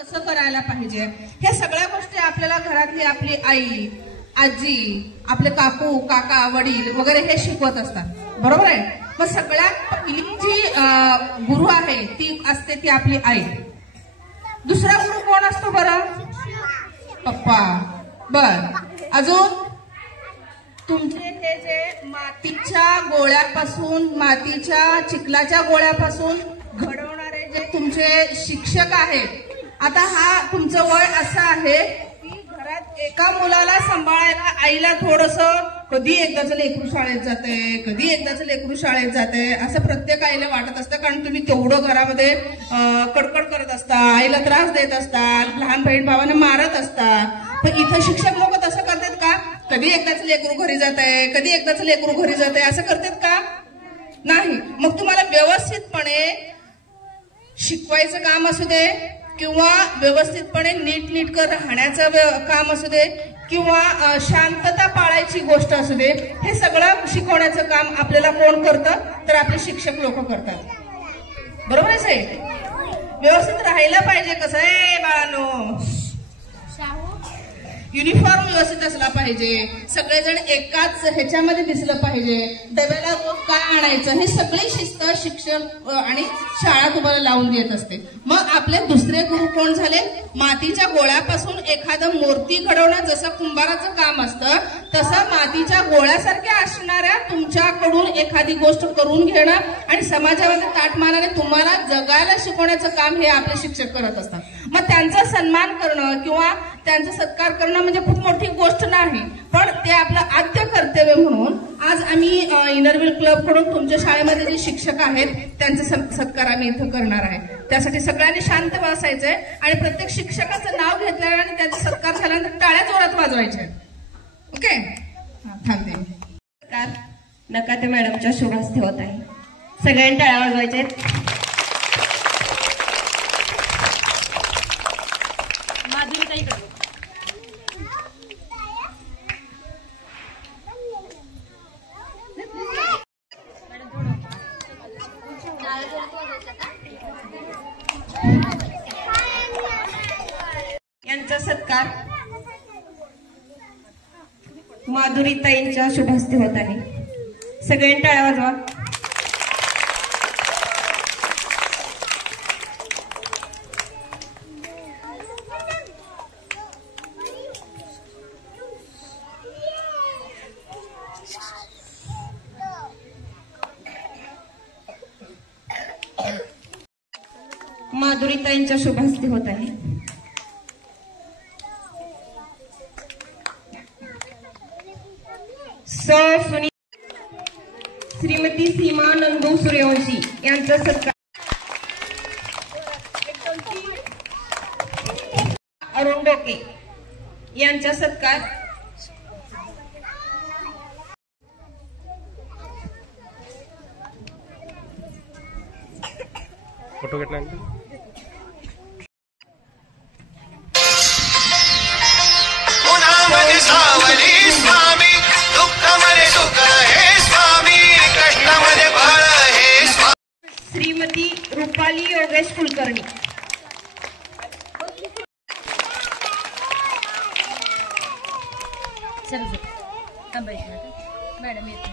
कसं करायला पाहिजे हे सगळ्या गोष्टी आपल्याला घरातली आपली आई, आजी, आपले काकू, काका, वडील वगैरे हे शिकवत असतात, बरोबर आहे. मग सगळ्यात पहिली जी गुरु आहे ती असते ती आपली आई. दुसरा गुरु कोण असतो बरं? पप्पा. बर, अजून तुमचे हे जे मातीच्या गोळ्यापासून, मातीच्या चिखलाच्या गोळ्यापासून घडवणारे जे तुमचे शिक्षक आहेत. आता हा तुमचं वय असं आहे की घरात एका मुलाला सांभाळायला आईला थोडंसं कधी एकदाच लेकरू शाळेत जाते, कधी एकदाच लेकरू शाळेत जाते असं प्रत्येक आईला वाटत असतं. कारण तुम्ही तेवढं घरामध्ये कडकड करत असता, आईला त्रास देत असतात, लहान बहीण भावांना मारत असतात. पण इथं शिक्षक लोक तसं करतात का? कधी एकदाच लेकरू घरी जात आहे, कधी एकदाच लेकरू घरी जाते असं करतात का? नाही. मग तुम्हाला व्यवस्थितपणे शिकवायचं काम असू दे किंवा व्यवस्थितपणे नीटनेटकं राहण्याचं काम असू दे किंवा शांतता पाळायची गोष्ट असू दे, हे सगळं शिकवण्याचं काम आपल्याला कोण करतं? तर आपले शिक्षक लोक करतात, बरोबर आहे साहेब? व्यवस्थित राहायला पाहिजे. कसं आहे बाळांनो, युनिफॉर्म व्यवस्थित असला पाहिजे, सगळेजण एकाच ह्याच्यामध्ये दिसलं पाहिजे, डब्याला रोज काय आणायचं हे सगळी शिस्त शिक्षक आणि शाळा तुम्हाला लावून देत असते. मग आपले दुसरे गुरु कोण झाले? मातीच्या गोळ्यापासून एखादं मूर्ती घडवणं जसं कुंभाराचं काम असतं तसं मातीच्या गोळ्यासारख्या असणाऱ्या तुमच्याकडून एखादी गोष्ट करून घेणं आणि समाजामध्ये ताठ मानाने तुम्हाला जगायला शिकवण्याचं काम हे आपले शिक्षक करत असतात. मग त्यांचा सन्मान करणं किंवा त्यांचा सत्कार करणं म्हणजे खूप मोठी गोष्ट नाही, पण ते आपलं आद्य कर्तव्य म्हणून आज आम्ही इनरव्हील क्लब कडून तुमच्या शाळेमध्ये जे शिक्षक आहेत त्यांचा सत्कार आम्ही इथं करणार आहे. त्यासाठी सगळ्यांनी शांत बसायचंय आणि प्रत्येक शिक्षकाचं नाव घेतल्यावर आणि त्यांचा सत्कार झाल्यानंतर टाळ्या जोरात वाजवायच्या. ओके, थांबते. नकाते मॅडमच्या शुभ हस्ते होत आहे. सगळ्यांनी टाळ्या वाजवायच्या. यांचा सत्कार माधुरीताईंच्या शुभ हस्ते होत आहे. सगळ्यांनी टाळ्या वाजवा. माधुरीताईंच्या शुभ हस्ते होत आहे. श्रीमती सीमा नंदू सूर्यवंशी यांचा सत्कार. अरुण डोके यांचा सत्कार. फोटो घेतला. श्रीमती रुपाली योगेश कुलकर्णी. मॅडम येते.